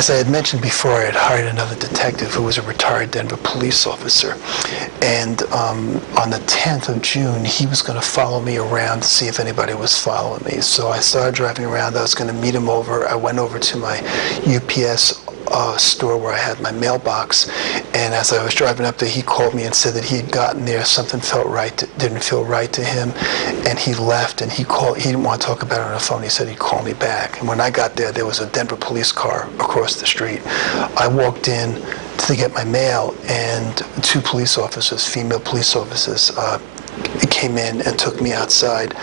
As I had mentioned before, I had hired another detective who was a retired Denver police officer. And on the 10th of June, he was going to follow me around to see if anybody was following me. So I started driving around. I was going to meet him over. I went over to my UPS store where I had my mailbox, and as I was driving up there, he called me and said that he had gotten there, something didn't feel right to him, and he left, and he didn't want to talk about it on the phone. He said he'd call me back. And when I got there was a Denver police car across the street. I walked in to get my mail, and two police officers, female police officers, came in and took me outside.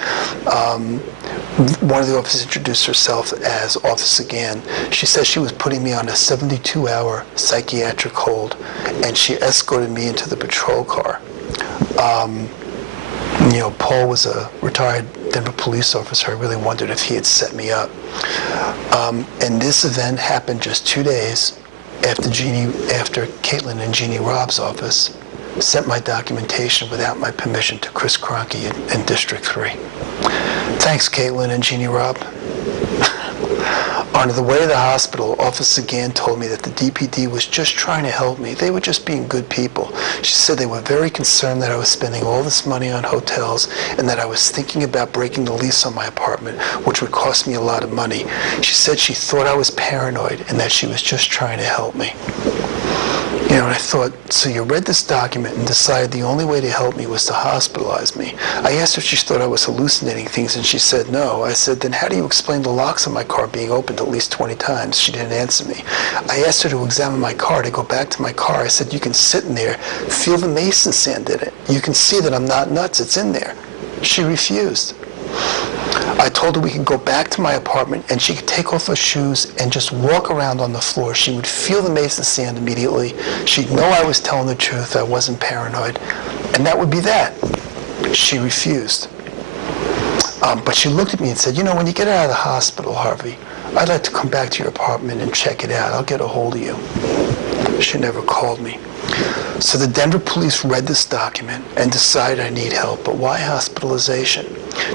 One of the officers introduced herself as Officer Gann. She said she was putting me on a 72-hour psychiatric hold, and she escorted me into the patrol car. Paul was a retired Denver police officer. I really wondered if he had set me up. And this event happened just 2 days after Caitlin and Jeannie Robb's office sent my documentation without my permission to Chris Kroenke in District 3. Thanks, Caitlin and Jeannie Robb. On the way to the hospital, Officer Gann told me that the DPD was just trying to help me. They were just being good people. She said they were very concerned that I was spending all this money on hotels and that I was thinking about breaking the lease on my apartment, which would cost me a lot of money. She said she thought I was paranoid and that she was just trying to help me. And I thought, so you read this document and decided the only way to help me was to hospitalize me. I asked her if she thought I was hallucinating things, and she said no. I said, then how do you explain the locks on my car being opened at least 20 times? She didn't answer me. I asked her to examine my car, to go back to my car. I said, you can sit in there, feel the mason sand in it. You can see that I'm not nuts, it's in there. She refused. I told her we could go back to my apartment and she could take off her shoes and just walk around on the floor. She would feel the mason sand immediately. She'd know I was telling the truth, I wasn't paranoid, and that would be that. She refused. But she looked at me and said, when you get out of the hospital, Harvey, I'd like to come back to your apartment and check it out. I'll get a hold of you. She never called me. So the Denver police read this document and decided I need help, but why hospitalization?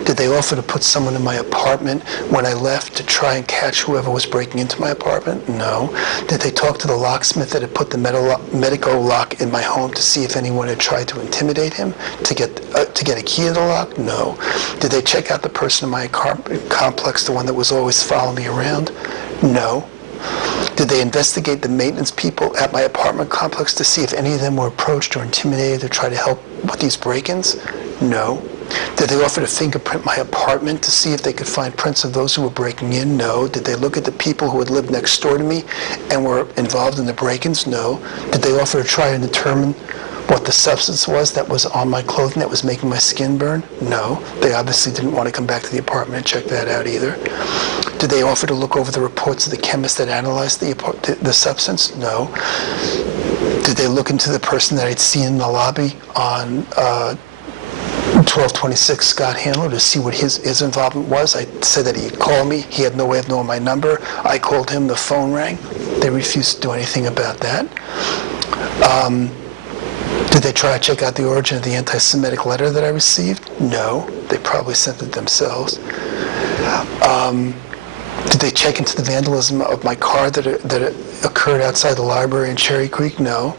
Did they offer to put someone in my apartment when I left to try and catch whoever was breaking into my apartment? No. Did they talk to the locksmith that had put the Medico lock in my home to see if anyone had tried to intimidate him to get a key to the lock? No. Did they check out the person in my complex, the one that was always following me around? No. Did they investigate the maintenance people at my apartment complex to see if any of them were approached or intimidated to try to help with these break-ins? No. Did they offer to fingerprint my apartment to see if they could find prints of those who were breaking in? No. Did they look at the people who had lived next door to me and were involved in the break-ins? No. Did they offer to try and determine what the substance was that was on my clothing that was making my skin burn? No. They obviously didn't want to come back to the apartment and check that out either. Did they offer to look over the reports of the chemist that analyzed the substance? No. Did they look into the person that I'd seen in the lobby on 1226 Scott Handler to see what his involvement was? I said that he'd call me. He had no way of knowing my number. I called him. The phone rang. They refused to do anything about that. Did they try to check out the origin of the anti-Semitic letter that I received? No. They probably sent it themselves. Did they check into the vandalism of my car that occurred outside the library in Cherry Creek? No.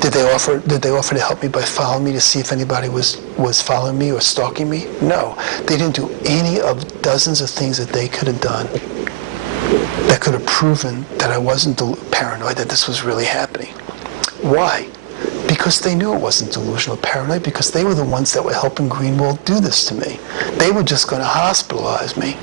Did they offer to help me by following me to see if anybody was following me or stalking me? No. They didn't do any of dozens of things that they could have done that could have proven that I wasn't paranoid, that this was really happening. Why? Because they knew it wasn't delusional paranoid, because they were the ones that were helping Greenwald do this to me. They were just going to hospitalize me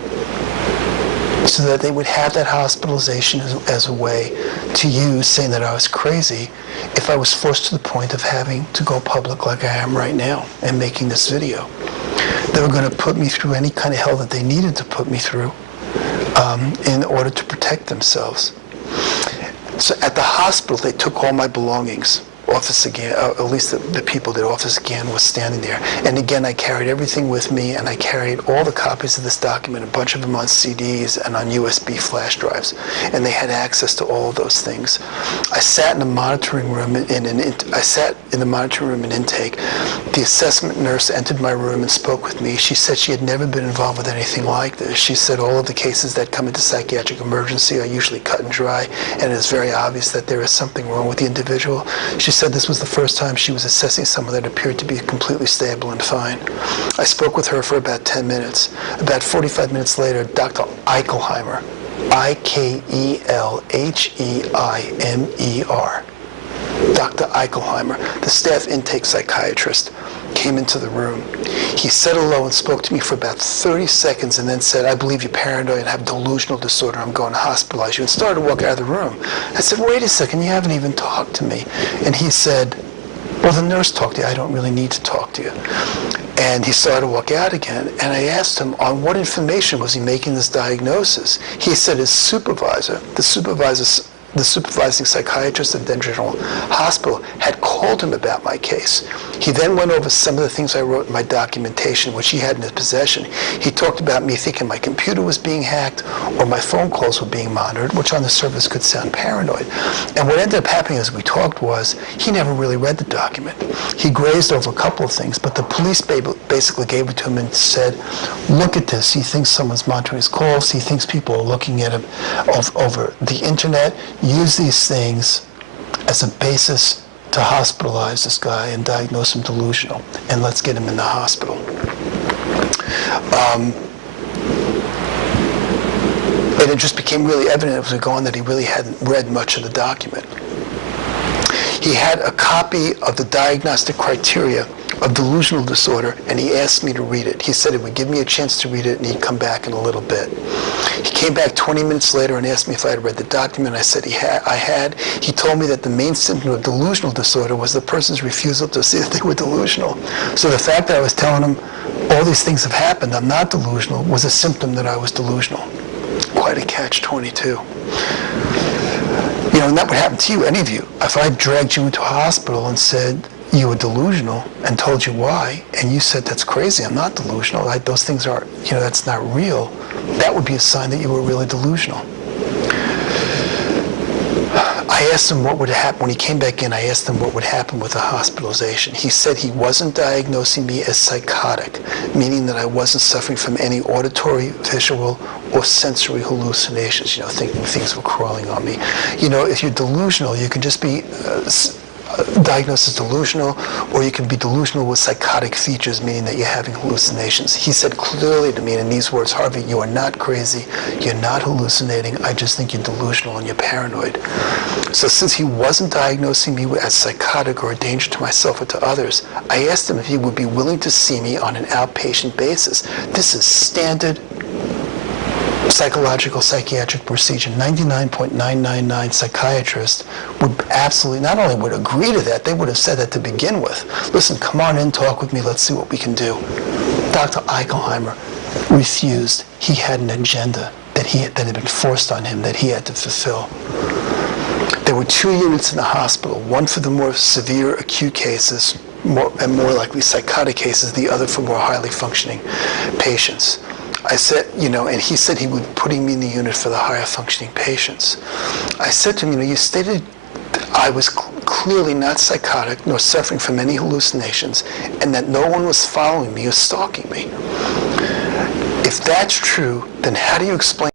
so that they would have that hospitalization as a way to use, saying that I was crazy if I was forced to the point of having to go public like I am right now and making this video. They were going to put me through any kind of hell that they needed to put me through in order to protect themselves. So at the hospital, they took all my belongings, Officer Gann, at least the people that Officer Gann was standing there. And again, I carried everything with me, and I carried all the copies of this document, a bunch of them on CDs and on USB flash drives. And they had access to all of those things. I sat in the monitoring room in intake. The assessment nurse entered my room and spoke with me. She said she had never been involved with anything like this. She said all of the cases that come into psychiatric emergency are usually cut and dry, and it is very obvious that there is something wrong with the individual. She said this was the first time she was assessing someone that appeared to be completely stable and fine. I spoke with her for about 10 minutes. About 45 minutes later, Dr. Eichelheimer, Ikelheimer, Dr. Eichelheimer, the staff intake psychiatrist, came into the room. He said hello and spoke to me for about 30 seconds and then said, "I believe you're paranoid and have delusional disorder. I'm going to hospitalize you," and started to walk out of the room. I said, "Wait a second, you haven't even talked to me." And he said, "Well, the nurse talked to you. I don't really need to talk to you." And he started to walk out again. And I asked him, on what information was he making this diagnosis? He said his supervisor, the supervising psychiatrist at Denver General Hospital, had called him about my case. He then went over some of the things I wrote in my documentation, which he had in his possession. He talked about me thinking my computer was being hacked or my phone calls were being monitored, which on the surface could sound paranoid. And what ended up happening as we talked was he never really read the document. He grazed over a couple of things, but the police basically gave it to him and said, "Look at this. He thinks someone's monitoring his calls. He thinks people are looking at him over the internet. Use these things as a basis to hospitalize this guy and diagnose him delusional, and let's get him in the hospital." And it just became really evident as we go on that he really hadn't read much of the document. He had a copy of the diagnostic criteria of delusional disorder, and he asked me to read it. He said it would give me a chance to read it, and he'd come back in a little bit. He came back 20 minutes later and asked me if I had read the document. I said I had. He told me that the main symptom of delusional disorder was the person's refusal to see that they were delusional. So the fact that I was telling him all these things have happened, I'm not delusional, was a symptom that I was delusional. Quite a catch-22. You know, and that would happen to you, any of you. If I dragged you into a hospital and said you were delusional and told you why, and you said, "That's crazy, I'm not delusional, those things are, that's not real," that would be a sign that you were really delusional. I asked him what would happen. When he came back in, I asked him what would happen with the hospitalization. He said he wasn't diagnosing me as psychotic, meaning that I wasn't suffering from any auditory, visual, or sensory hallucinations, thinking things were crawling on me. If you're delusional, you can just be diagnosed as delusional, or you can be delusional with psychotic features, meaning that you're having hallucinations. He said clearly to me in these words, "Harvey, you are not crazy, you're not hallucinating, I just think you're delusional and you're paranoid." So since he wasn't diagnosing me as psychotic or a danger to myself or to others, I asked him if he would be willing to see me on an outpatient basis. This is standard psychological psychiatric procedure. 99.999 psychiatrists would absolutely, not only would agree to that, they would have said that to begin with. "Listen, come on in, talk with me, let's see what we can do." Dr. Eichelheimer refused. He had an agenda that had been forced on him that he had to fulfill. There were 2 units in the hospital, one for the more severe acute cases, and more likely psychotic cases, the other for more highly functioning patients. I said, and he said he would be putting me in the unit for the higher functioning patients. I said to him, you stated that I was clearly not psychotic nor suffering from any hallucinations, and that no one was following me or stalking me. If that's true, then how do you explain